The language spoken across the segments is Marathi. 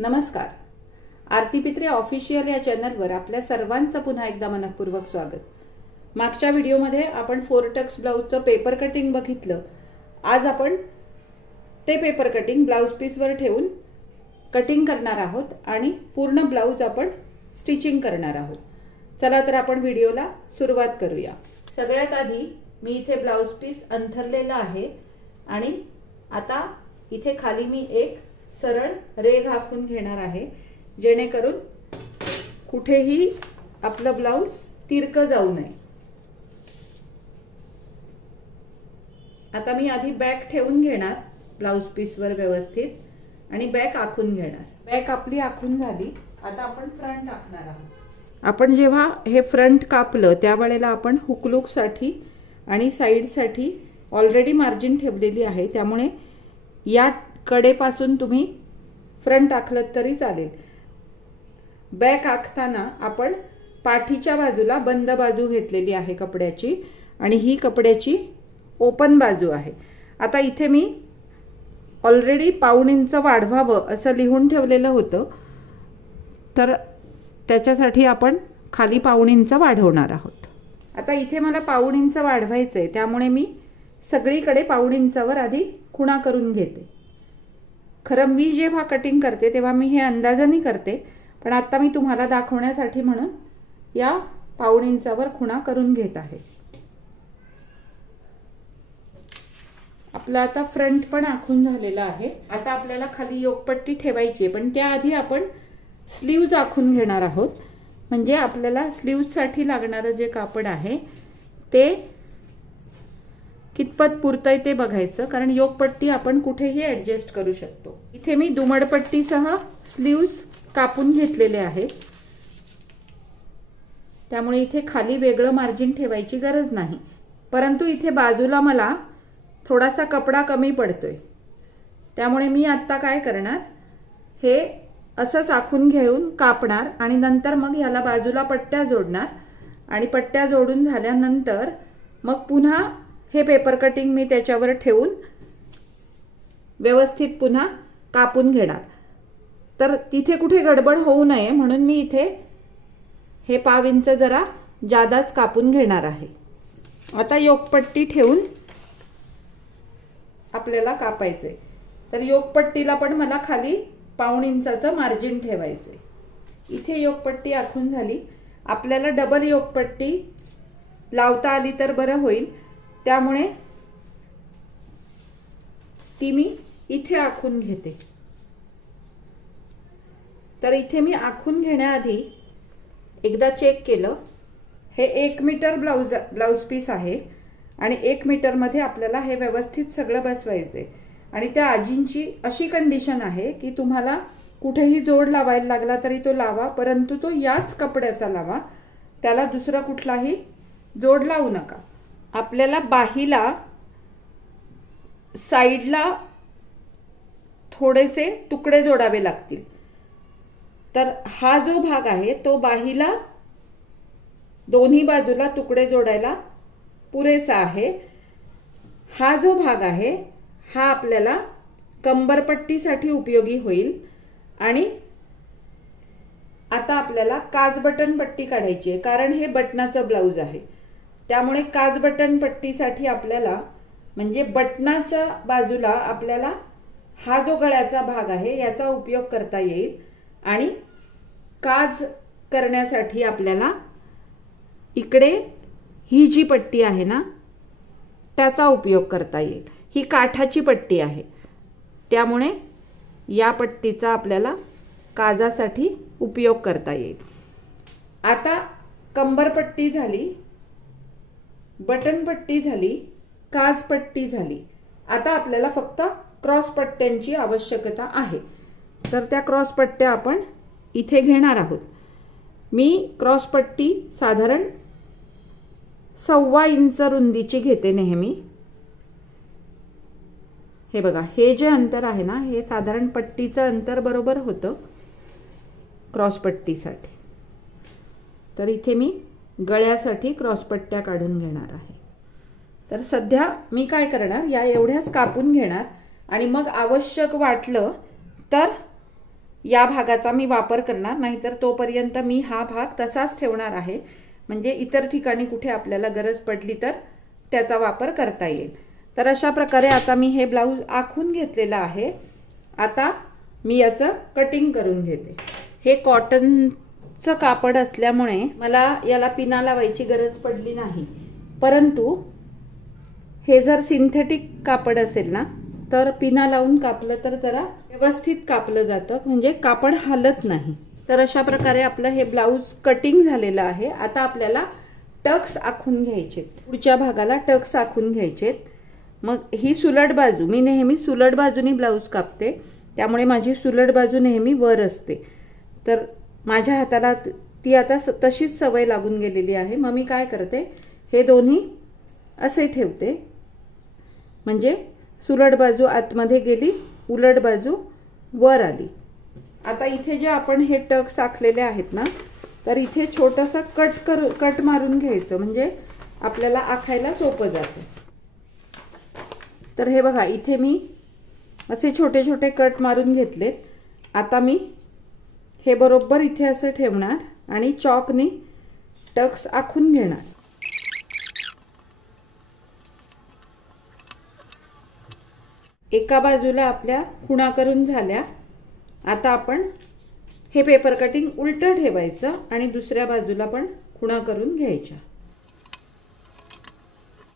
नमस्कार. आरती पित्रे ऑफिशियल या चॅनलवर आपल्या सर्वांचं पुन्हा एकदा मनपूर्वक स्वागत. मागच्या व्हिडिओमध्ये आपण 4 टक्स ब्लाउजचं पेपर कटिंग बघितलं. आज आपण ते पेपर कटिंग ब्लाउज पीसवर ठेवून कटिंग करणार आहोत आणि पूर्ण ब्लाउज आपण स्टिचिंग करणार आहोत. चला तर आपण व्हिडिओला सुरुवात करूया. सगळ्यात आधी मी इथे ब्लाउज पीस अंथरलेला आहे आणि आता इथे खाली मी एक सरळ रेघ आखून घेणार आहे, जेणेकरून कुठेही आपलं ब्लाउज तिरकं जाऊ नये. आता मी आधी बॅक ठेवून घेणार ब्लाउज पीसवर व्यवस्थित आणि बॅक आखून घेणार. बॅक आपली आखून झाली. आता आपण फ्रंट आखणार आहोत. आपण जेव्हा हे फ्रंट कापलं त्यावेळेला आपण हुकलूक साठी आणि साइड साठी ऑलरेडी मार्जिन ठेवलेली आहे, त्यामुळे या कडेपासून तुम्ही फ्रंट आखलत तरी चालेल. बॅक आखताना आपण पाठीच्या बाजूला बंद बाजू घेतलेली आहे कपड्याची आणि ही कपड्याची ओपन बाजू आहे. आता इथे मी ऑलरेडी पाऊण इंच वाढवावं असं लिहून ठेवलेलं होतं, तर त्याच्यासाठी आपण खाली पाऊण इंच वाढवणार आहोत. आता इथे मला पाऊण इंच वाढवायचंय, त्यामुळे मी सगळीकडे पाऊण इंचावर आधी खुणा करून घेते. खरं मी जेव्हा कटिंग करते तेव्हा मी हे अंदाजाने करते, पण आता मी तुम्हाला दाखवण्यासाठी म्हणून या पाऊण इंचावर खुणा करून घेत आहे. आपला आता फ्रंट पण आखून झालेला आहे. आता आपल्याला खाली योकपट्टी ठेवायची आहे, पण त्याआधी आपण स्लीव्ज आखून घेणार आहोत. म्हणजे आपल्याला स्लीव्ज साठी लागणारं जे कापड आहे ते कितपत पुरतंय ते बघायचं, कारण योकपट्टी आपण कुठेही ऍडजस्ट करू शकतो. इथे मी दुमडपट्टीसह स्लीव्ज कापून घेतलेले आहे, त्यामुळे इथे खाली वेगळं मार्जिन ठेवायची गरज नाही. परंतु इथे बाजूला मला थोडासा कपडा कमी पडतोय, त्यामुळे मी आता काय करणार, हे असंच आखून घेऊन कापणार आणि नंतर मग याला बाजूला पट्ट्या जोडणार आणि पट्ट्या जोडून झाल्यानंतर मग पुन्हा हे पेपर कटिंग मी त्याच्यावर ठेवून व्यवस्थित पुन्हा कापून घेणार. तर तिथे कुठे गडबड होऊ नये म्हणून मी इथे हे पाव इंच जरा जादाच कापून घेणार आहे. आता योकपट्टी ठेवून आपल्याला कापायचंय, तर योकपट्टीला पण मला खाली पाऊण इंचाचं मार्जिन ठेवायचंय. इथे योकपट्टी आखून झाली. आपल्याला डबल योकपट्टी लावता आली तर बरं होईल, त्यामुळे ती मी इथे आखून घेते. तर इथे मी आखून घेण्याआधी एकदा चेक केलं. हे 1 मीटर ब्लाउज पीस आहे आणि 1 मीटर मध्ये आपल्याला हे व्यवस्थित सगळं बसवायचंय. आणि त्या आजींची अशी कंडिशन आहे की तुम्हाला कुठेही जोड लावायला लागला तरी तो लावा, परंतु तो याच कपड्याचा लावा, त्याला दुसरा कुठलाही जोड लावू नका. आपल्याला बाहीला साइडला थोडेसे तुकडे जोडावे लागतील. तर हा जो भाग आहे तो बाहीला दोन्ही बाजूला तुकडे जोडायला पुरेसा आहे. हा जो भाग आहे हा आपल्याला कंबरपट्टीसाठी उपयोगी होईल. आणि आता आपल्याला काज बटन पट्टी काढायची आहे, कारण हे बटनाचं ब्लाउज आहे, त्यामुळे काज बटन पट्टीसाठी आपल्याला म्हणजे बटनाच्या बाजूला आपल्याला हा जो गळ्याचा भाग आहे याचा उपयोग करता येईल. आणि काज करण्यासाठी आपल्याला इकडे ही जी पट्टी आहे ना त्याचा उपयोग करता येईल. ही काठाची पट्टी आहे, त्यामुळे या पट्टीचा आपल्याला काजासाठी उपयोग करता येईल. आता कंबरपट्टी झाली, बटन पट्टी झाली, काज पट्टी झाली. आता आपल्याला फक्त क्रॉस पट्ट्यांची आवश्यकता आहे. तर त्या क्रॉस पट्ट्या आपण इथे घेणार आहोत. मी क्रॉस पट्टी साधारण 1.25 इंच रुंदीची घेते नेहमी. हे बघा, हे जे अंतर आहे ना हे साधारण पट्टीचं अंतर बरोबर होतं क्रॉस पट्टीसाठी. तर इथे मी गळ्यासाठी क्रॉस पट्ट्या काढून घेणार आहे. तर सध्या मी काय करणार, या एवढ्याच कापून घेणार आणि मग आवश्यक वाटलं तर या भागाचा मी वापर करणार, नाहीतर तोपर्यंत मी हा भाग तसाच ठेवणार आहे, म्हणजे इतर ठिकाणी कुठे आपल्याला गरज पडली तर त्याचा वापर करता येईल। तर अशा प्रकारे आता मी हे ब्लाऊज आखून घेतलेला आहे। आता मी याचं कटिंग करून घेते। हे कॉटनचं कापड असल्यामुळे मला याला पिना लावायची गरज पडली नाही, परंतु हे जर सिंथेटिक कापड असेल ना तर पिना लावून कापलं तर जरा व्यवस्थित कापलं जातं, म्हणजे कापड हलत नाही। तर अशा प्रकारे आपलं हे ब्लाऊज कटिंग झालेलं आहे। आता आपल्याला टक्स आखून घ्यायचे, पुढच्या भागाला टक्स आखून घ्यायचे। मग ही सुलट बाजू, मी नेहमी सुलट बाजूनी ब्लाऊज कापते, त्यामुळे माझी सुलट बाजू नेहमी वर असते। तर माझ्या हाताला ती आता तशीच सवय लागून गेलेली आहे। मग मी काय करते, हे दोन्ही असे ठेवते, म्हणजे सुलट बाजू आतमध्ये गेली, उलट बाजू वर आली। आता इथे जे आपण हे टक्स आखलेले आहेत ना, तर इथे छोटासा कट मारून घ्यायचं, म्हणजे आपल्याला आखायला सोपं जातं। तर हे बघा, इथे मी असे छोटे छोटे कट मारून घेतलेत। आता मी हे बरोबर इथे असं ठेवणार आणि चॉकने टक्स आखून घेणार। एका बाजूला आपल्या खुणा करून झाल्या। आता आपण हे पेपर कटिंग उलटं ठेवायचं आणि दुसऱ्या बाजूला पण खुणा करून घ्यायच्या।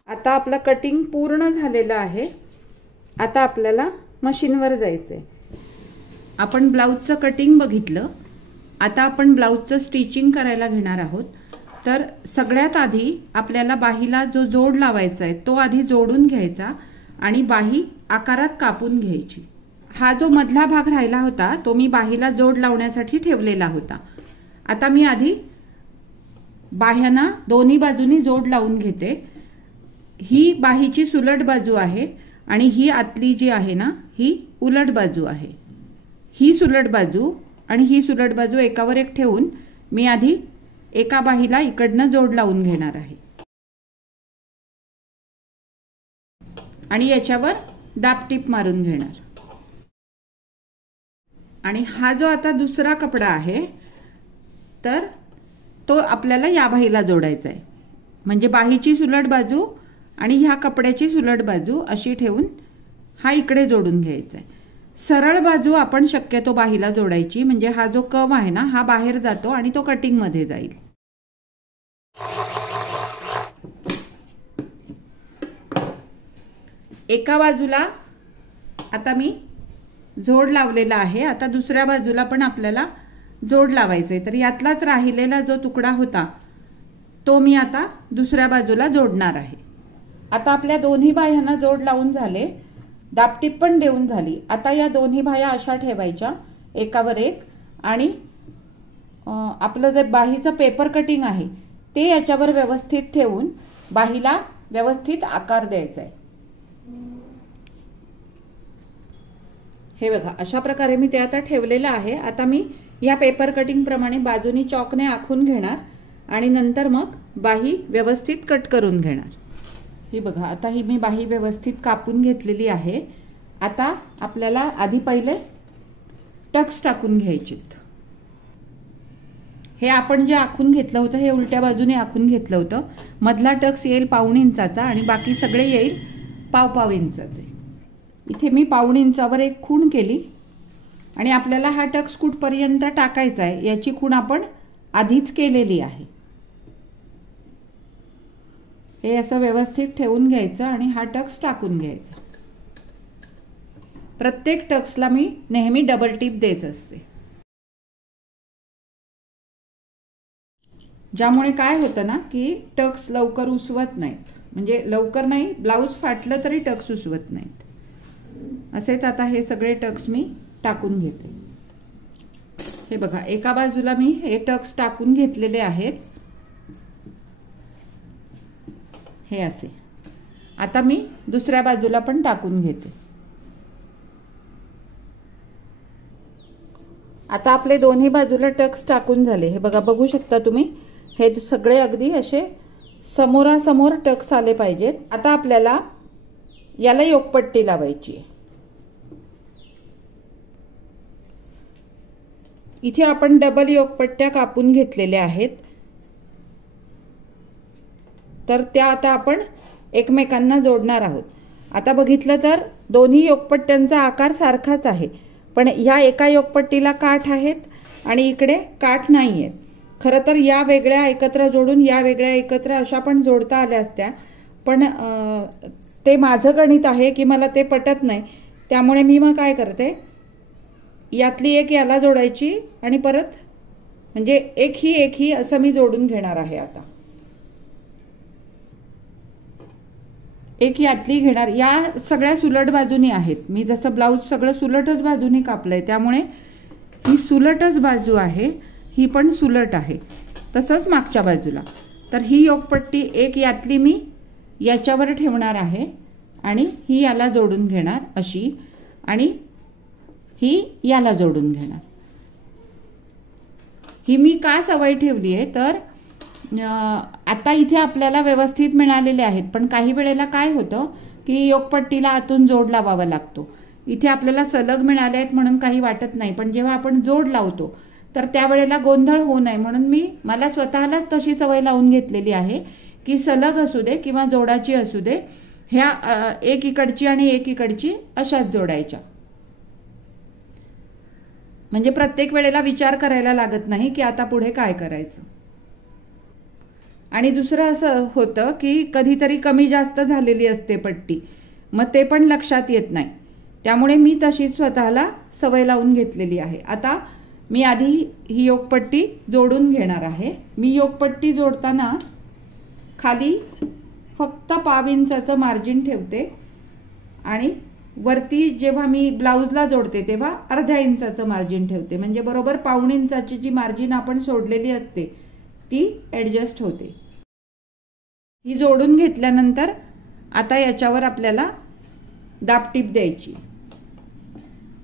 आता आपलं कटिंग पूर्ण झालेलं आहे। आता आपल्याला मशीनवर जायचंय। आपण ब्लाऊजचं कटिंग बघितलं, आता आपण ब्लाऊजचं स्टिचिंग करायला घेणार आहोत। तर सगळ्यात आधी आपल्याला बाहीला जो जोड लावायचा आहे तो आधी जोडून घ्यायचा आणि बाही आकारात कापून घ्यायची। हा जो मधला भाग राहिला होता तो मी बाहीला जोड लावण्यासाठी ठेवलेला होता। आता मी आधी बाह्यांना दोन्ही बाजूनी जोड लावून घेते। ही बाहीची सुलट बाजू आहे आणि ही आतली जी आहे ना ही उलट बाजू आहे। ही सुलट बाजू आणि ही सुलट बाजू एकावर एक ठेवून मी आधी एका बाहीला इकडनं जोड लावून घेणार आहे आणि याच्यावर दाबटीप मारून घेणार। आणि हा जो आता दुसरा कपडा आहे तर तो आपल्याला या बाहीला जोडायचा आहे, म्हणजे बाहीची सुलट बाजू आणि ह्या कपड्याची सुलट बाजू अशी ठेवून हा इकडे जोडून घ्यायचा आहे। सरळ बाजू आपण शक्यतो बाहीला जोडायची, म्हणजे हा जो कव आहे ना हा बाहेर जातो आणि तो कटिंग मध्ये जाईल। एका बाजूला आता मी जोड लावलेला आहे। आता दुसऱ्या बाजूला पण आपल्याला जोड लावायचा आहे। तर यातलाच राहिलेला जो तुकडा होता तो मी आता दुसऱ्या बाजूला जोडणार आहे। आता आपल्या दोन्ही बाह्यांना जोड लावून झाले, दाबटीप पण देऊन झाली। आता या दोन्ही बाह्या अशा ठेवायच्या एकावर एक आणि आपलं जे बाहीचं पेपर कटिंग आहे ते याच्यावर व्यवस्थित ठेवून बाहीला व्यवस्थित आकार द्यायचा आहे। हे बघा, अशा प्रकारे मी ते आता ठेवलेलं आहे। आता मी या पेपर कटिंग प्रमाणे बाजूनी चॉकने आखून घेणार आणि नंतर मग बाही व्यवस्थित कट करून घेणार। ही बघा, आता ही मी बाही व्यवस्थित कापून घेतलेली आहे। आता आपल्याला आधी पहिले टक्स टाकून घ्यायचेत। हे आपण जे आखून घेतलं होतं हे उलट्या बाजूने आखून घेतलं होतं। मधला टक्स येईल 1.5 इंचाचा आणि बाकी सगळे येईल 1.5 इंचाचे। इथे मी 1.5 इंचावर एक खूण केली आणि आपल्याला हा टक्स कुठपर्यंत टाकायचा आहे याची खूण आपण आधीच केलेली आहे। हे असं व्यवस्थित ठेवून घ्यायचं आणि हा टक्स टाकून घ्यायचा। प्रत्येक टक्सला मी नेहमी डबल टिप देत असते, ज्यामुळे काय होतं ना की टक्स लवकर उसवत नाहीत, म्हणजे लवकर नाही, ब्लाऊज फाटलं तरी टक्स उसवत नाहीत। असेच आता हे सगळे टक्स मी टाकून घेते। हे बघा, एका बाजूला मी हे टक्स टाकून घेतलेले आहेत, हे असे। आता मी दुसऱ्या बाजूला पण टाकून घेते। आता आपले दोन्ही बाजूला टक्स टाकून झाले। हे बघा, बघू शकता तुम्ही, हे सगळे अगदी असे समोरासमोर टक्स आले पाहिजेत। आता आपल्याला याला योकपट्टी लावायची आहे। इथे आपण डबल योकपट्ट्या कापून घेतलेल्या आहेत, तर त्या आता आपण एकमेकांना जोडणार आहोत. आता बघितलं तर दोन्ही योकपट्ट्यांचा आकार सारखाच आहे, पण ह्या एका योकपट्टीला काठ आहेत आणि इकडे काठ नाही आहेत. खरं तर या वेगळ्या एकत्र जोडून या वेगळ्या एकत्र अशा पण जोडता आल्या असत्या, पण ते माझं गणित आहे की मला ते पटत नाही. त्यामुळे मी मग काय करते, यातली एक याला जोडायची आणि परत म्हणजे एक ही असं मी जोडून घेणार आहे. आता एक यातली घेणार. या सगळ्या सुलट बाजूनी आहेत. मी जसं ब्लाऊज सगळं सुलटच बाजूनी कापलंय, त्यामुळे ही सुलटच बाजू आहे, ही पण सुलट आहे. तसंच मागच्या बाजूला. तर ही योकपट्टी एक यातली मी याच्यावर ठेवणार आहे आणि ही याला जोडून घेणार अशी, आणि ही याला जोडून घेणार. ही मी का सवय ठेवली आहे तर आता इथे आपल्याला व्यवस्थित मिळालेले आहेत, पण काही वेळेला काय होतं की योकपट्टीला आतून जोड लावावा लागतो. इथे आपल्याला सलग मिळाले आहेत म्हणून काही वाटत नाही, पण जेव्हा आपण जोड लावतो तर त्यावेळेला गोंधळ होऊ नये म्हणून मला स्वतःलाच तशी सवय लावून घेतलेली आहे की सलग असू दे किंवा जोडाची असू दे, ह्या एक इकडची आणि एक इकडची अशाच जोडायच्या. म्हणजे प्रत्येक वेळेला विचार करायला लागत नाही की आता पुढे काय करायचं. आणि दुसरं असं होतं की कधीतरी कमी जास्त झालेली असते पट्टी, मग ते पण लक्षात येत नाही. त्यामुळे मी तशीच स्वतःला सवय लावून घेतलेली आहे. आता मी आधी ही योकपट्टी जोडून घेणार आहे. मी योकपट्टी जोडताना खाली फक्त पाव इंचाचं मार्जिन ठेवते आणि वरती जेव्हा मी ब्लाऊजला जोडते तेव्हा अर्ध्या इंचाचं मार्जिन ठेवते. म्हणजे बरोबर पाऊण इंचाची जी मार्जिन आपण सोडलेली असते ती ॲडजस्ट होते. ही जोडून घेतल्यानंतर आता याच्यावर आपल्याला दाबटीप द्यायची.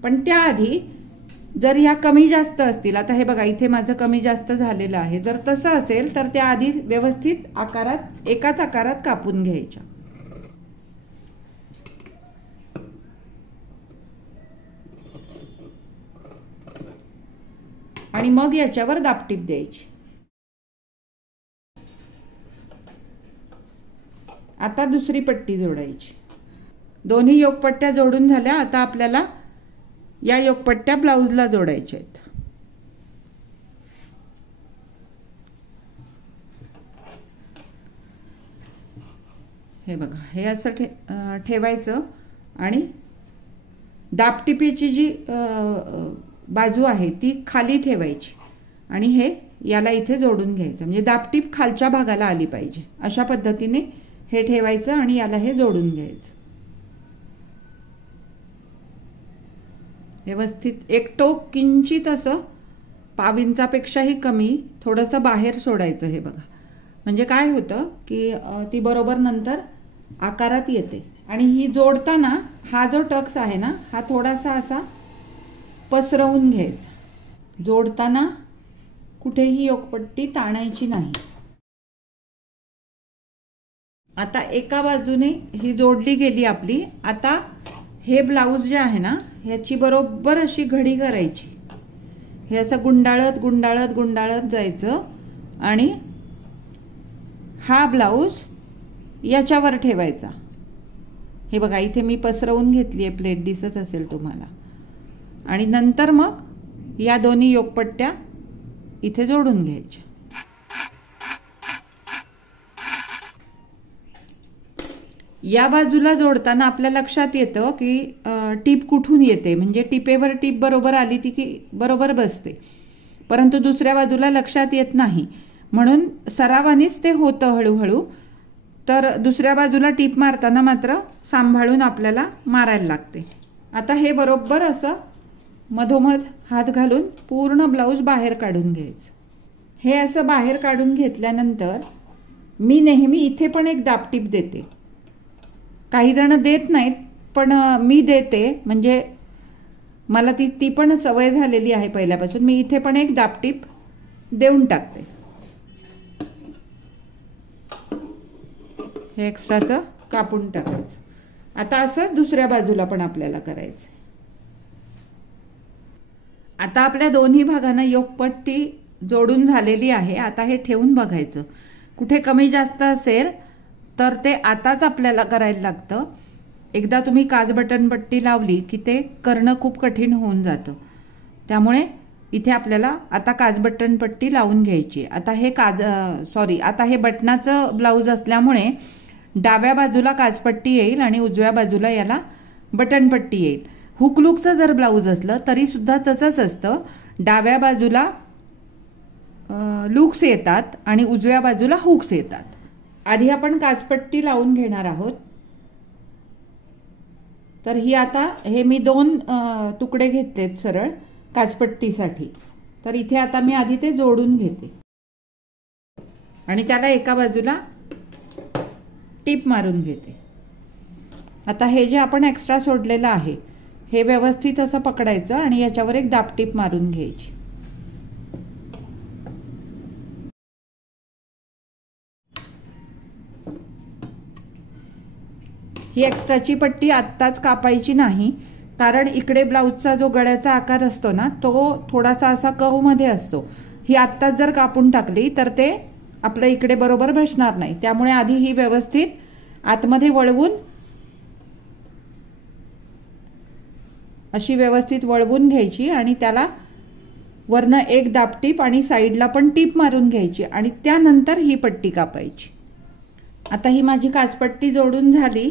पण त्याआधी जर ह्या कमी जास्त असतील, आता हे बघा इथे माझं कमी जास्त झालेलं आहे, जर तसं असेल तर त्याआधी व्यवस्थित आकारात एकाच आकारात कापून घ्यायच्या. आणि मग याच्यावर दाबटीप द्यायची. आता दुसरी पट्टी जोडायची. दोन्ही योकपट्ट्या जोडून झाल्या. आता आपल्याला या योकपट्ट्या ब्लाऊजला जोडायच्या आहेत. हे बघा, हे असं ठेवायचं आणि दाबटिपीची जी बाजू आहे ती खाली ठेवायची आणि हे याला इथे जोडून घ्यायचं. म्हणजे दाबटीप खालच्या भागाला आली पाहिजे अशा पद्धतीने हे ठेवायचं आणि याला हे जोडून घ्यायचं व्यवस्थित. एक टोक किंचित असं पाव इंचापेक्षाही कमी थोडंसं बाहेर सोडायचं. हे बघा, म्हणजे काय होतं की ती बरोबर नंतर आकारात येते. आणि ही जोडताना हा जो टक्स आहे ना, हा थोडासा असा पसरवून घ्यायचा. जोडताना कुठेही योकपट्टी ताणायची नाही. आता एका बाजूने ही जोडली गेली आपली. आता हे ब्लाऊज जे आहे ना, ह्याची बरोबर अशी घडी करायची. हे असं गुंडाळत गुंडाळत गुंडाळत जायचं आणि हा ब्लाऊज याच्यावर ठेवायचा. हे बघा, इथे मी पसरवून घेतली आहे प्लेट, दिसत असेल तुम्हाला. आणि नंतर मग या दोन्ही योकपट्ट्या इथे जोडून घ्यायच्या. या बाजूला जोडताना आपल्या लक्षात येतं की टीप कुठून येते. म्हणजे टिपेवर टीप बरोबर आली ती की बरोबर बसते, परंतु दुसऱ्या बाजूला लक्षात येत नाही. म्हणून सरावानीच ते होतं हळूहळू. तर दुसऱ्या बाजूला टीप मारताना मात्र सांभाळून आपल्याला मारायला लागते. आता हे बरोबर असं मधोमध हात घालून पूर्ण ब्लाऊज बाहेर काढून घ्यायचं. हे असं बाहेर काढून घेतल्यानंतर मी नेहमी इथे पण एक दाबटीप देते. काही जण देत नाहीत, पण मी देते. म्हणजे मला ती पण सवय झालेली आहे पहिल्यापासून. मी इथे पण एक दाबटीप देऊन टाकते. हे एक्स्ट्राचं कापून टाकायचं. आता असं दुसऱ्या बाजूला पण आपल्याला करायचं. आता आपल्या दोन्ही भागांना योगपट्टी जोडून झालेली आहे. आता हे ठेवून बघायचं, कुठे कमी जास्त असेल तर ते आताच आपल्याला करायला लागतं. एकदा तुम्ही काज बटन पट्टी लावली की ते करणं खूप कठीण होऊन जातं. त्यामुळे इथे आपल्याला आता काज बटन पट्टी लावून घ्यायची. आता हे आता हे बटनाचं ब्लाऊज असल्यामुळे डाव्या बाजूला काजपट्टी येईल आणि उजव्या बाजूला याला बटन पट्टी येईल. हुकलूकचं जर ब्लाऊज असलं तरी सुद्धा तसंच असतं. डाव्या बाजूला लूक्स येतात आणि उजव्या बाजूला हुक्स येतात. आधी आपण काजपट्टी लावून घेणार आहोत. तर ही आता हे मी 2 तुकडे घेतलेत सरळ काजपट्टीसाठी. तर इथे आता मी आधी ते जोडून घेते आणि त्याला एका बाजूला टीप मारून घेते. आता हे जे आपण एक्स्ट्रा सोडलेलं आहे हे व्यवस्थित असं पकडायचं आणि याच्यावर एक दाबटीप मारून घ्यायची. ही एक्स्ट्राची पट्टी आत्ताच कापायची नाही, कारण इकडे ब्लाऊजचा जो गळ्याचा आकार असतो ना तो थोडासा असा कर्व मध्ये असतो. ही आत्ताच जर कापून टाकली तर ते आपल्या इकडे बरोबर बसणार नाही. त्यामुळे आधी ही व्यवस्थित आतमध्ये वळवून अशी व्यवस्थित वळवून घ्यायची आणि त्याला वरनं एक दाबटीप आणि साईडला पण टीप मारून घ्यायची आणि त्यानंतर ही पट्टी कापायची. आता ही माझी काजपट्टी जोडून झाली.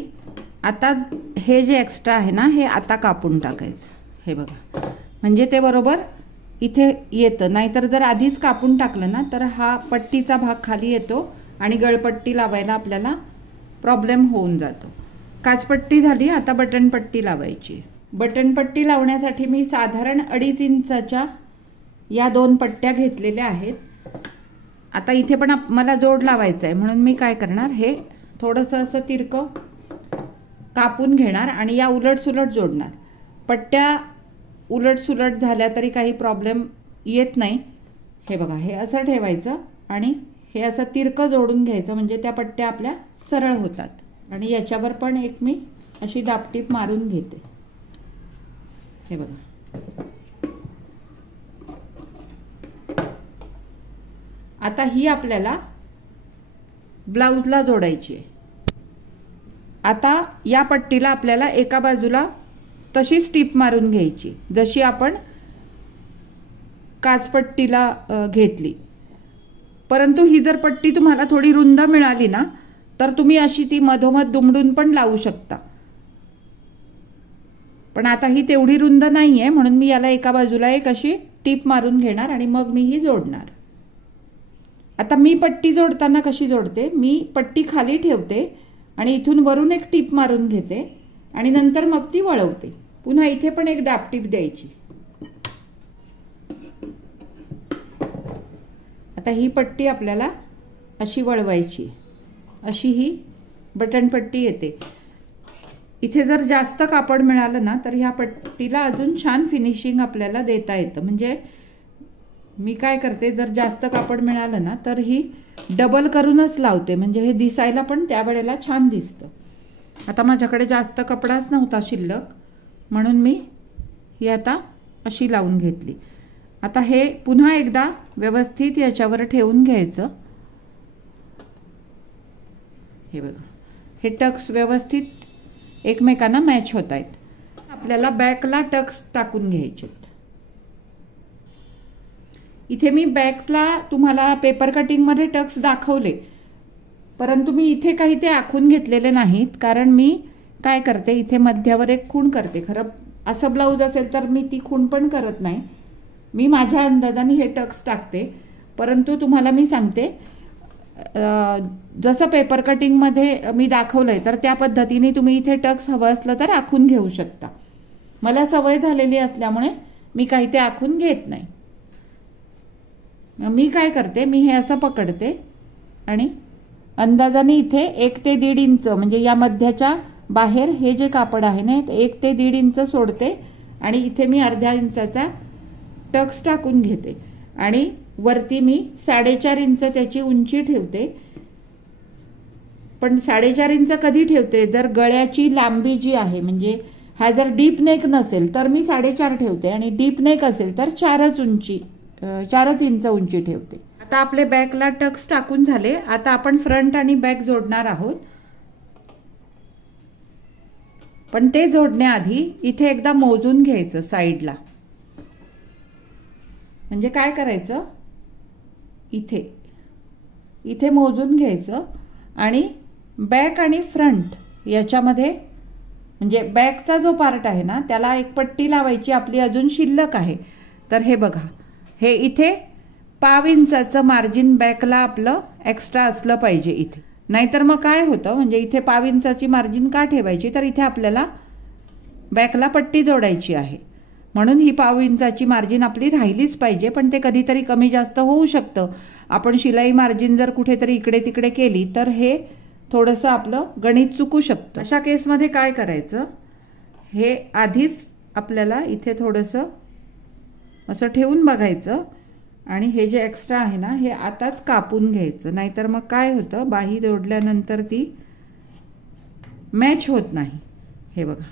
आता हे जे एक्स्ट्रा आहे ना हे आता कापून टाकायचं. हे बघा, म्हणजे ते बरोबर इथे येतं. नाहीतर जर आधीच कापून टाकलं ना तर हा पट्टीचा भाग खाली येतो आणि गळपट्टी लावायला आपल्याला प्रॉब्लेम होऊन जातो. काजपट्टी झाली. आता बटन पट्टी लावायची. बटन पट्टी लावण्यासाठी मी साधारण 2.5 इंचाच्या या 2 पट्ट्या घेतलेल्या आहेत. आता इथे पण मला जोड लावायचा आहे म्हणून मी काय करणार, हे थोडंसं असं तिरकं कापून घेणार आणि या उलट सुलट जोडणार. पट्ट्या उलट सुलट झाल्या तरी काही प्रॉब्लेम येत नाही. हे बघा, हे असं ठेवायचं आणि हे असं तिरकं जोडून घ्यायचं म्हणजे त्या पट्ट्या आपल्या सरळ होतात. आणि याच्यावर पण एक मी अशी दाबटीप मारून घेते. हे बघा, आता ही आपल्याला ब्लाऊजला जोडायची आहे. आता या पट्टीला आपल्याला एका बाजूला तशीच टीप मारून घ्यायची जशी आपण काजपट्टीला घेतली. परंतु ही जर पट्टी तुम्हाला थोडी रुंद मिळाली ना तर तुम्ही अशी ती मधोमध दुमडून पण लावू शकता. पण आता ही तेवढी रुंद नाहीये म्हणून मी याला एका बाजूला एक अशी टीप मारून घेणार आणि मग मी ही जोडणार. आता मी पट्टी जोडताना कशी जोडते, मी पट्टी खाली ठेवते आणि इथून वरून एक टीप मारून घेते आणि नंतर मग ती वळवते. पुन्हा इथे पण एक दाबटीप द्यायची. आता ही पट्टी आपल्याला अशी वळवायची. अशी ही बटन पट्टी येते. इथे जर जास्त कापड मिळालं ना तर ह्या पट्टीला अजून छान फिनिशिंग आपल्याला देता येतं. म्हणजे मी काय करते, जर जास्त कापड मिळालं ना तर ही डबल करूनच लावते म्हणजे हे दिसायला पण त्यावेळेला छान दिसतं. आता माझ्याकडे जास्त कपडाच नव्हता शिल्लक म्हणून मी ही आता अशी लावून घेतली. आता हे पुन्हा एकदा व्यवस्थित याच्यावर ठेवून घ्यायचं. हे बघा, हे टक्स व्यवस्थित एकमेकांना मॅच होत आहेत. आपल्याला बॅकला टक्स टाकून घ्यायचे. इथे मी बॅकला तुम्हाला पेपर कटिंगमध्ये टक्स दाखवले, परंतु मी इथे काही ते आखून घेतलेले नाहीत. कारण मी काय करते, इथे मध्यावर एक खूण करते. खरं असं ब्लाऊज असेल तर मी ती खूण पण करत नाही. मी माझ्या अंदाजाने हे टक्स टाकते. परंतु तुम्हाला मी सांगते, जसं पेपर कटिंगमध्ये मी दाखवलंय तर त्या पद्धतीने तुम्ही इथे टक्स हवं असलं तर आखून घेऊ शकता. मला सवय झालेली असल्यामुळे मी काही ते आखून घेत नाही. मी काय करते, मी हे असं पकडते आणि अंदाजाने इथे 1 ते 1.5 इंच म्हणजे या मध्याच्या बाहेर हे जे कापड आहे ना 1 ते 1.5 इंच सोडते आणि इथे मी अर्ध्या इंचाचा टक्स टाकून घेते आणि वरती मी 4.5 इंच त्याची उंची ठेवते. पण 4.5 इंच कधी ठेवते, जर गळ्याची लांबी जी आहे म्हणजे हा जर डीप नेक नसेल तर मी 4.5 ठेवते आणि डीप नेक असेल तर 4 इंच उंची ठेवते. आता आपले बॅकला टक्स टाकून झाले. आता आपण फ्रंट आणि बॅक जोडणार आहोत. पण ते जोडण्याआधी इथे एकदा मोजून घ्यायचं साईडला. म्हणजे काय करायचं, इथे मोजून घ्यायचं आणि बॅक आणि फ्रंट याच्यामध्ये म्हणजे बॅकचा जो पार्ट आहे ना त्याला एक पट्टी लावायची आपली अजून शिल्लक आहे. तर हे बघा, हे इथे 1/2 इंचाचं मार्जिन बॅकला आपलं एक्स्ट्रा असलं पाहिजे इथे. नाहीतर मग काय होतं, म्हणजे इथे 1/2 इंचाची मार्जिन का ठेवायची, तर इथे आपल्याला बॅकला पट्टी जोडायची आहे म्हणून ही 1/2 इंचाची मार्जिन आपली राहिलीच पाहिजे. पण ते कधीतरी कमी जास्त होऊ शकतं. आपण शिलाई मार्जिन जर कुठेतरी इकडे तिकडे केली तर हे थोडंसं आपलं गणित चुकू शकतं. अशा केसमध्ये काय करायचं, हे आधीच आपल्याला इथे थोडंसं असं ठेवून बघायचं आणि हे जे एक्स्ट्रा आहे ना हे आताच कापून घ्यायचं. नाहीतर मग काय होतं, बाही जोडल्यानंतर ती मॅच होत नाही. हे बघा,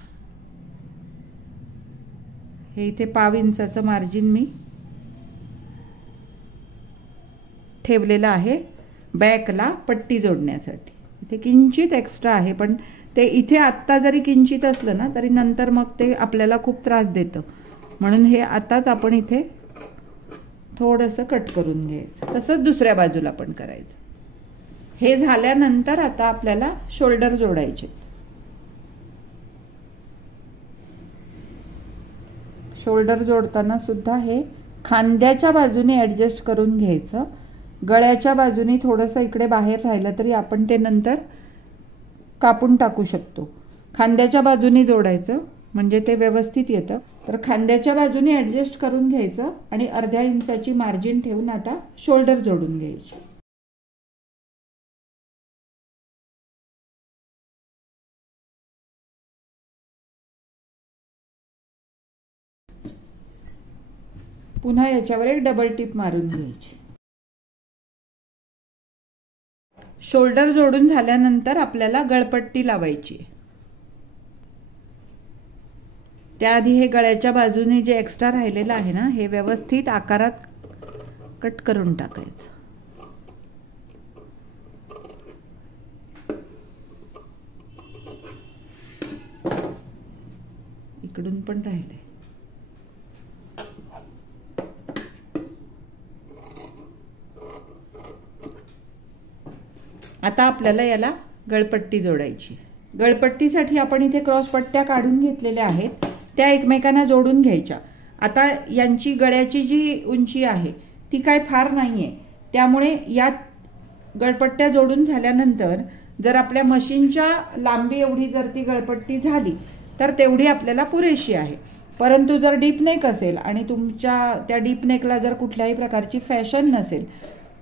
हे इथे 1/2 इंचाचं मार्जिन मी ठेवलेलं आहे बॅकला पट्टी जोडण्यासाठी. इथे किंचित एक्स्ट्रा आहे पण ते इथे आत्ता जरी किंचित असलं ना तरी नंतर मग ते आपल्याला खूप त्रास देतं. म्हणून हे आताच आपण इथे थोडंसं कट करून घ्यायचं. तसंच दुसऱ्या बाजूला पण करायचं. हे झाल्यानंतर आता आपल्याला शोल्डर जोडायचे. शोल्डर जोडताना सुद्धा हे खांद्याच्या बाजूने ऍडजस्ट करून घ्यायचं. गळ्याच्या बाजूने थोडंसं इकडे बाहेर राहिलं तरी आपण ते नंतर कापून टाकू शकतो. खांद्याच्या बाजूने जोडायचं म्हणजे ते व्यवस्थित येतं. तर खांद्याच्या बाजूने ऍडजस्ट करून घ्यायचं आणि 1/2 इंचाची मार्जिन ठेवून आता शोल्डर जोडून घ्यायची. पुन्हा याच्यावर एक डबल टिप मारून घ्यायची. शोल्डर जोडून झाल्यानंतर आपल्याला गळपट्टी लावायची. त्याआधी हे गळ्याच्या बाजूने जे एक्स्ट्रा राहिलेलं आहे ना हे व्यवस्थित आकारात कट करून टाकायचं. इकडून पण राहिले. आता आपल्याला याला गळपट्टी जोडायची. गळपट्टीसाठी आपण इथे क्रॉस पट्ट्या काढून घेतलेल्या आहेत त्या एकमेकांना जोडून घ्यायच्या. आता यांची गळ्याची जी उंची आहे ती काय फार नाहीये त्यामुळे या गळपट्ट्या जोडून झाल्यानंतर जर आपल्या मशीनच्या लांबी एवढी जर ती गळपट्टी झाली तर तेवढी आपल्याला पुरेशी आहे. परंतु जर डीप नेक असेल आणि तुमच्या त्या डीप नेकला जर कुठल्याही प्रकारची फॅशन नसेल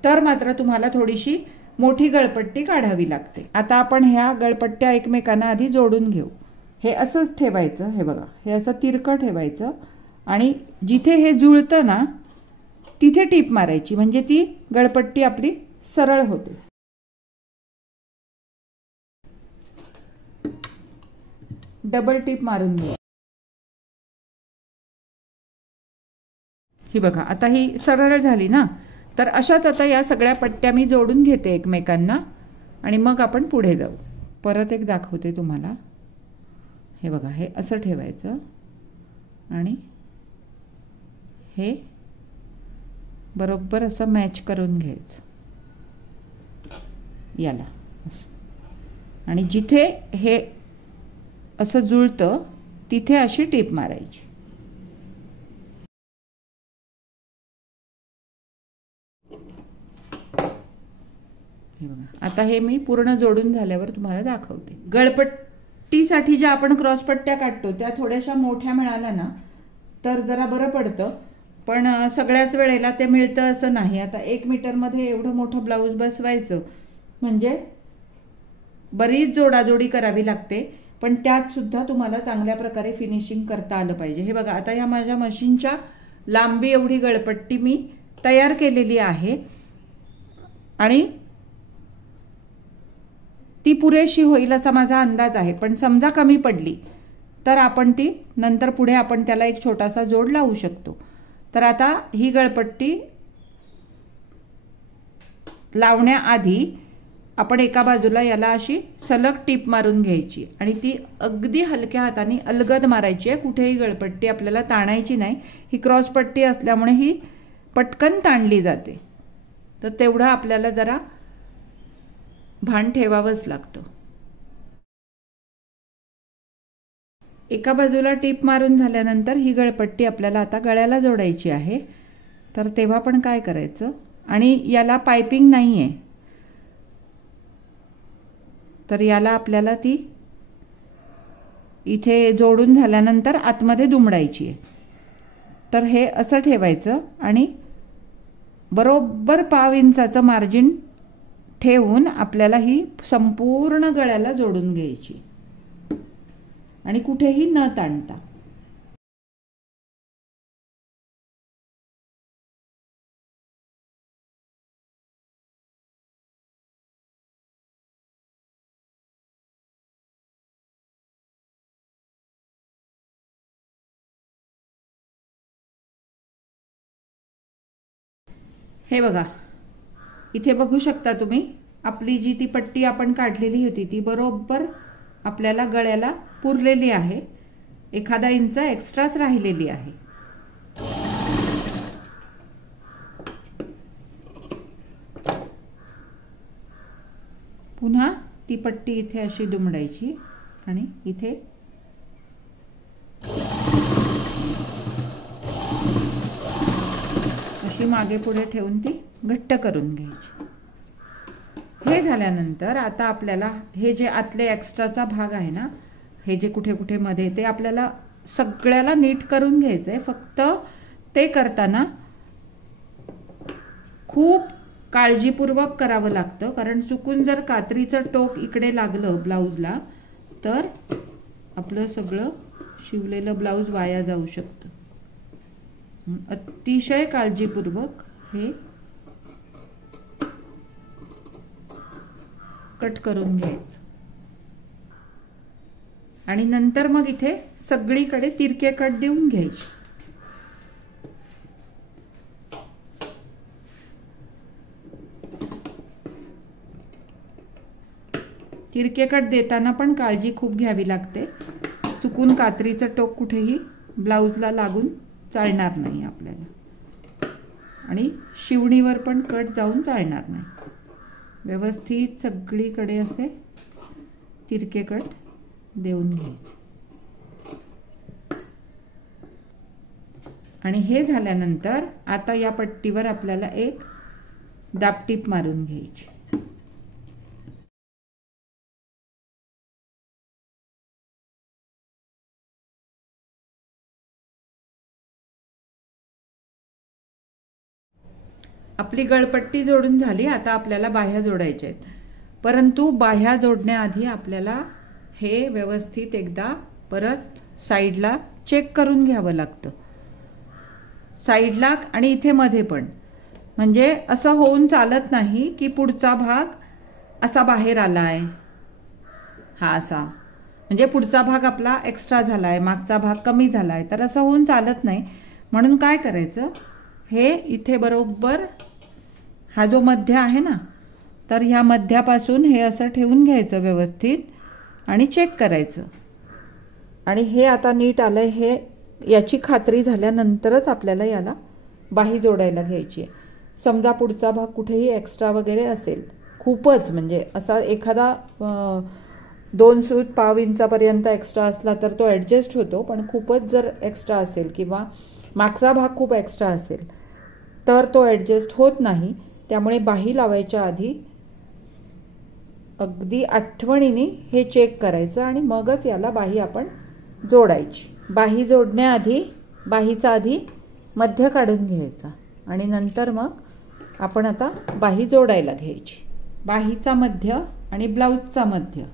तर मात्र तुम्हाला थोडीशी मोठी गळपट्टी काढावी लागते. आता आपण ह्या गळपट्ट्या एकमेकांना आधी जोडून घेऊ. हे असंच ठेवायचं. हे बघा, हे असं तिरकं ठेवायचं आणि जिथे हे जुळतं ना तिथे टीप मारायची म्हणजे ती गळपट्टी आपली सरळ होते. डबल टीप मारून घेऊ. ही बघा, आता ही सरळ झाली ना. तर अशाच आता या सगळ्या पट्ट्या मी जोडून घेते एकमेकांना आणि मग आपण पुढे जाऊ. परत एक दाखवते तुम्हाला. हे बघा, हे असं ठेवायचं आणि हे बरोबर असं मॅच करून घ्यायचं याला. आणि जिथे हे असं जुळतं तिथे अशी टीप मारायची. हे बघा, आता हे मी पूर्ण जोडून झाल्यावर तुम्हाला दाखवते. गळपट्टीसाठी ज्या आपण क्रॉस पट्ट्या काढतो त्या थोड्याशा मोठ्या मिळाल्या ना तर जरा बरं पडतं. पण सगळ्याच वेळेला ते मिळतं असं नाही. आता 1 मीटरमध्ये एवढं मोठं ब्लाऊज बसवायचं म्हणजे बरीच जोडाजोडी करावी लागते. पण त्यात सुद्धा तुम्हाला चांगल्या प्रकारे फिनिशिंग करता आलं पाहिजे. हे बघा, आता या माझ्या मशीनच्या लांबी एवढी गळपट्टी मी तयार केलेली आहे आणि ती पुरेशी होईल असा माझा अंदाज आहे. पण समजा कमी पडली तर आपण ती नंतर पुढे आपण त्याला एक छोटासा जोड लावू शकतो. तर आता ही गळपट्टी लावण्याआधी आपण एका बाजूला याला अशी सलग टीप मारून घ्यायची आणि ती अगदी हलक्या हाताने अलगद मारायची आहे. कुठेही गळपट्टी आपल्याला ताणायची नाही. ही क्रॉस पट्टी असल्यामुळे ही पटकन ताणली जाते. तर तेवढं आपल्याला जरा भान ठेवावंच लागतं. एका बाजूला टीप मारून झाल्यानंतर ही गळपट्टी आपल्याला आता गळ्याला जोडायची आहे. तर तेव्हा पण काय करायचं, आणि याला पायपिंग नाही आहे, तर याला आपल्याला ती इथे जोडून झाल्यानंतर आतमध्ये दुमडायची आहे. तर हे असं ठेवायचं आणि बरोबर 1/2 इंचाचं मार्जिन ठेवून आपल्याला ही संपूर्ण गळ्याला जोडून घ्यायची आणि कुठेही न ताणता. हे बघा, इथे बघू शकता तुम्ही, आपली जी ती पट्टी आपण काढलेली होती ती बरोबर आपल्याला गळ्याला पुरलेली आहे. 1/2 इंच एक्स्ट्राच राहिलेली आहे. पुन्हा ती पट्टी इथे अशी दुमडायची आणि इथे अशी मागे पुढे ठेवून ती घट्ट करून घ्यायची. हे झाल्यानंतर आता आपल्याला हे जे आतले एक्स्ट्राचा भाग आहे ना, हे जे कुठे कुठे मध्ये, ते आपल्याला सगळ्याला नीट करून घ्यायचंय. फक्त ते करताना खूप काळजीपूर्वक करावं लागतं, कारण चुकून जर कात्रीचं टोक इकडे लागलं ब्लाऊजला तर आपलं सगळं शिवलेलं ब्लाऊज वाया जाऊ शकतं. अतिशय काळजीपूर्वक हे कट करून घ्यायचं आणि नंतर मग इथे सगळीकडे तिरके कट देऊन घ्यायचे. तिरके कट देताना पण काळजी खूप घ्यावी लागते. चुकून कात्रीचं टोक कुठेही ब्लाऊजला लागून चालणार नाही आपल्याला, आणि शिवणीवर पण कट जाऊन चालणार नाही. व्यवस्थित सगळीकडे असे तिरके कट देऊन घ्यायचे. आणि हे झाल्यानंतर आता या पट्टीवर आपल्याला एक दाबटीप मारून घ्यायची. आपली गळपट्टी जोडून झाली. आता आपल्याला बाह्या जोडायच्या आहेत, परंतु बाह्या जोडण्याआधी आपल्याला हे व्यवस्थित एकदा परत साईडला चेक करून घ्यावं लागतं. साईडला आणि इथे मध्ये पण, म्हणजे असं होऊन चालत नाही की पुढचा भाग असा बाहेर आलाय, हा असा, म्हणजे पुढचा भाग आपला एक्स्ट्रा झालाय, मागचा भाग कमी झालाय, तर असं होऊन चालत नाही. म्हणून काय करायचं, हे इथे बरोबर हा जो मध्य आहे ना, तर ह्या मध्यापासून हे असं ठेवून घ्यायचं व्यवस्थित आणि चेक करायचं. आणि हे आता नीट आलंय हे याची खात्री झाल्यानंतरच आपल्याला याला बाही जोडायला घ्यायची आहे. समजा पुढचा भाग कुठेही एक्स्ट्रा वगैरे असेल, खूपच म्हणजे असा एखादा 2 सूत 1/2 इंचापर्यंत एक्स्ट्रा असला तर तो ॲडजस्ट होतो, पण खूपच जर एक्स्ट्रा असेल किंवा मागचा भाग खूप एक्स्ट्रा असेल तर तो ॲडजस्ट होत नाही. त्यामुळे बाही लावायच्या आधी अगदी आठवणीने हे चेक करायचं आणि मगच याला बाही आपण जोडायची. बाही जोडण्याआधी बाहीचा आधी मध्य काढून घ्यायचा आणि नंतर मग आपण आता बाही जोडायला घ्यायची. बाहीचा मध्य आणि ब्लाऊजचा मध्य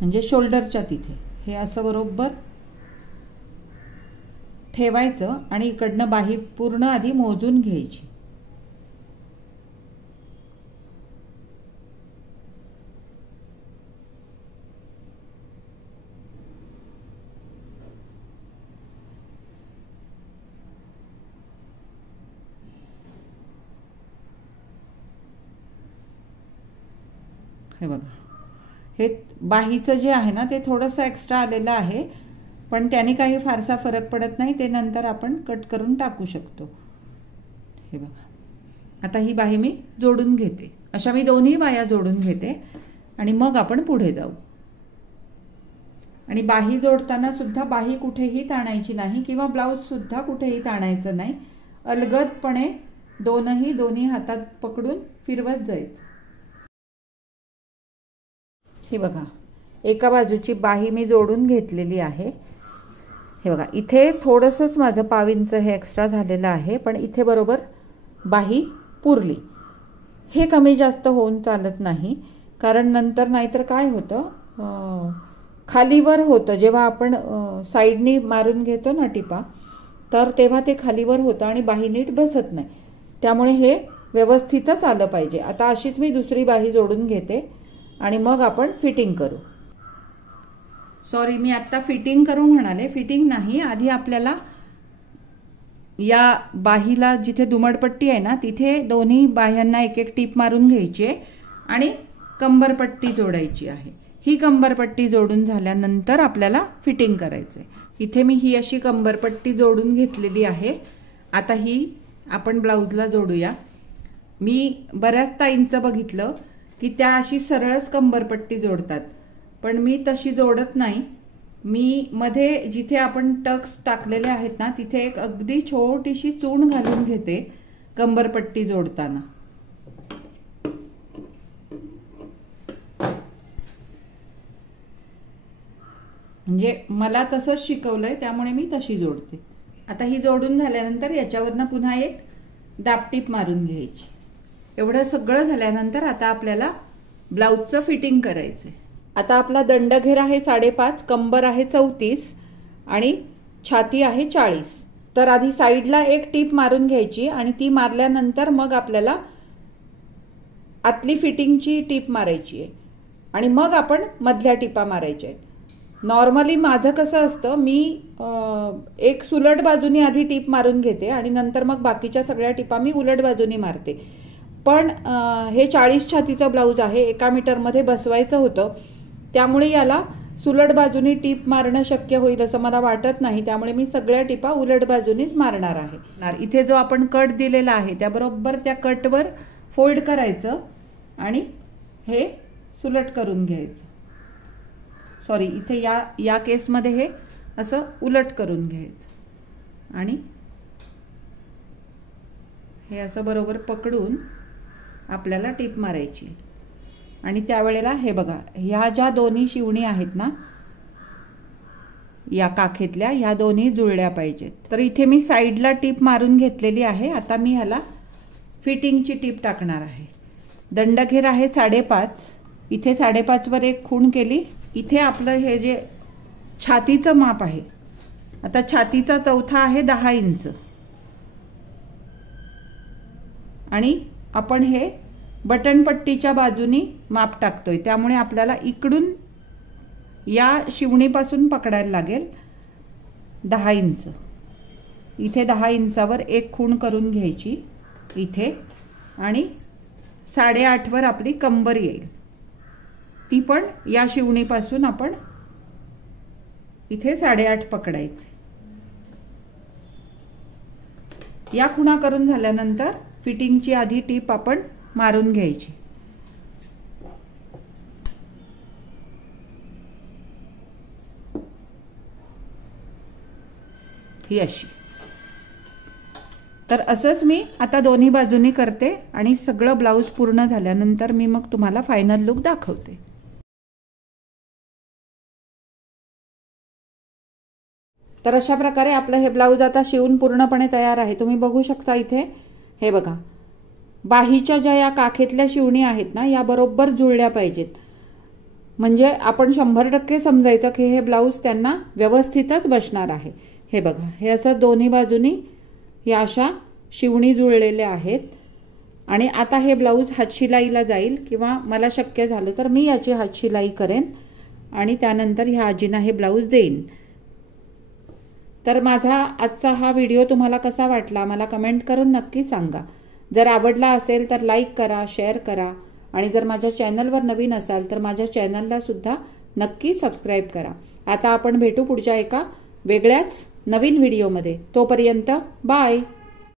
म्हणजे शोल्डरच्या तिथे हे असं बरोबर ठेवायचं आणि इकडनं बाही पूर्ण आधी मोजून घ्यायची. हे बघा, हे बाहीचं जे आहे ना ते थोडंसं एक्स्ट्रा आलेलं आहे, पण त्याने काही फारसा फरक पडत नाही, ते नंतर आपण कट करून टाकू शकतो. हे बघा, आता ही बाही मी जोडून घेते. अशा मी दोन्ही बाह्या जोडून घेते आणि मग आपण पुढे जाऊ. आणि बाही जोडताना सुद्धा बाही कुठेही ताणायची नाही किंवा ब्लाऊज सुद्धा कुठेही ताणायचं नाही. अलगदपणे दोन्ही हातात पकडून फिरवत जायचं. हे बघा, एका बाजूची बाही मी जोडून घेतलेली आहे. हे बघा, इथे थोडंसंच माझं 1/2 इंच हे एक्स्ट्रा झालेलं आहे, पण इथे बरोबर बाही पुरली. हे कमी जास्त होऊन चालत नाही, कारण नंतर नाहीतर काय होतं, खालीवर होतं. जेव्हा आपण साईडनी मारून घेतो ना टिपा, तर तेव्हा ते खालीवर होतं आणि बाही नीट बसत नाही. त्यामुळे हे व्यवस्थितच आलं पाहिजे. आता अशीच मी दुसरी बाही जोडून घेते आणि मग आपण फिटिंग करू. सॉरी, मी आत्ता फिटिंग करू म्हणाले, फिटिंग नाही. आधी आपल्याला या बाहीला जिथे दुमडपट्टी आहे ना तिथे दोन्ही बाह्यांना एक एक टीप मारून घ्यायची आहे आणि कंबरपट्टी जोडायची आहे. ही कंबरपट्टी जोडून झाल्यानंतर आपल्याला फिटिंग करायचं आहे. इथे मी ही अशी कंबरपट्टी जोडून घेतलेली आहे. आता ही आपण ब्लाऊजला जोडूया. मी बऱ्याच ताईंचं बघितलं की त्या अशी सरळच कंबरपट्टी जोडतात, पण मी तशी जोडत नाही. मी मध्ये जिथे आपण टक्स टाकलेले आहेत ना तिथे एक अगदी छोटीशी चूण घालून घेते कंबरपट्टी जोडताना. म्हणजे मला तसंच शिकवलंय, त्यामुळे मी तशी जोडते. आता ही जोडून झाल्यानंतर याच्यावरनं पुन्हा एक दाबटीप मारून घ्यायची. एवढं सगळं झाल्यानंतर आता आपल्याला ब्लाऊजचं फिटिंग करायचंय. आता आपला दंडघेर आहे 5.5, कंबर आहे 34 आणि छाती आहे 40. तर आधी साईडला एक टीप मारून घ्यायची आणि ती मारल्यानंतर मग आपल्याला आतली फिटिंगची टीप मारायची आहे आणि मग आपण मधल्या टिपा मारायच्या आहेत. नॉर्मली माझं कसं असतं, मी एक सुलट बाजूनी आधी टीप मारून घेते आणि नंतर मग बाकीच्या सगळ्या टिपा मी उलट बाजूनी मारते. पण हे 40 छातीचं ब्लाऊज आहे, 1 मीटरमध्ये बसवायचं होतं, त्यामुळे याला सुलट बाजूनी टीप मारणं शक्य होईल असं मला वाटत नाही. त्यामुळे मी सगळ्या टिपा उलट बाजूनीच मारणार आहे. इथे जो आपण कट दिलेला आहे त्याबरोबर त्या कटवर फोल्ड करायचं आणि हे सुलट करून घ्यायचं. सॉरी, इथे या केसमध्ये हे असं उलट करून घ्यायचं आणि हे असं बरोबर पकडून आपल्याला टीप मारायची. आणि त्यावेळेला हे बघा, ह्या ज्या दोन्ही शिवणी आहेत ना या काखेतल्या, ह्या दोन्ही जुळल्या पाहिजेत. तर इथे मी साईडला टीप मारून घेतलेली आहे. आता मी ह्याला फिटिंगची टीप टाकणार आहे. दंडघेर आहे 5.5, इथे 5.5 वर एक खूण केली. इथे आपलं हे जे छातीचं माप आहे, आता छातीचा चौथा आहे 10 इंच आणि आपण हे बटनपट्टीच्या बाजूनी माप टाकतोय, त्यामुळे आपल्याला इकडून या शिवणीपासून पकडायला लागेल 10 इंच. इथे 10 इंचावर एक खूण करून घ्यायची इथे आणि 8.5 वर आपली कंबर येईल. ती पण या शिवणीपासून आपण इथे 8.5 पकडायचे. या खुणा करून झाल्यानंतर फिटिंगची आधी टीप आपण मारून घ्यायची. ही अशी. तर असंच मी आता दोन्ही बाजूनी करते आणि सगळं ब्लाऊज पूर्ण झाल्यानंतर मी मग तुम्हाला फायनल लुक दाखवते. तर अशा प्रकारे आपलं हे ब्लाऊज आता शिवून पूर्णपणे तयार आहे. तुम्ही बघू शकता इथे, हे बघा, बाहीच्या ज्या या काखेतल्या शिवणी आहेत ना या बरोबर जुळल्या पाहिजेत. म्हणजे आपण 100% समजायचं की हे ब्लाऊज त्यांना व्यवस्थितच बसणार आहे. हे बघा, हे असं दोन्ही बाजूनी या अशा शिवणी जुळलेल्या आहेत. आणि आता हे ब्लाऊज हातशिलाईला जाईल किंवा मला शक्य झालं तर मी याची हातशिलाई करेन आणि त्यानंतर ह्या आजींना हे ब्लाऊज देईन. तर माझा आजचा हा व्हिडिओ तुम्हाला कसा वाटला मला कमेंट करून नक्की सांगा. जर आवडला असेल तर लाईक करा, शेअर करा आणि जर माझ्या चॅनलवर नवीन असाल तर माझ्या चॅनलला सुद्धा नक्की सबस्क्राईब करा। आता आपण भेटू पुढच्या एका वेगळ्याच नवीन व्हिडिओमध्ये। तोपर्यंत बाय।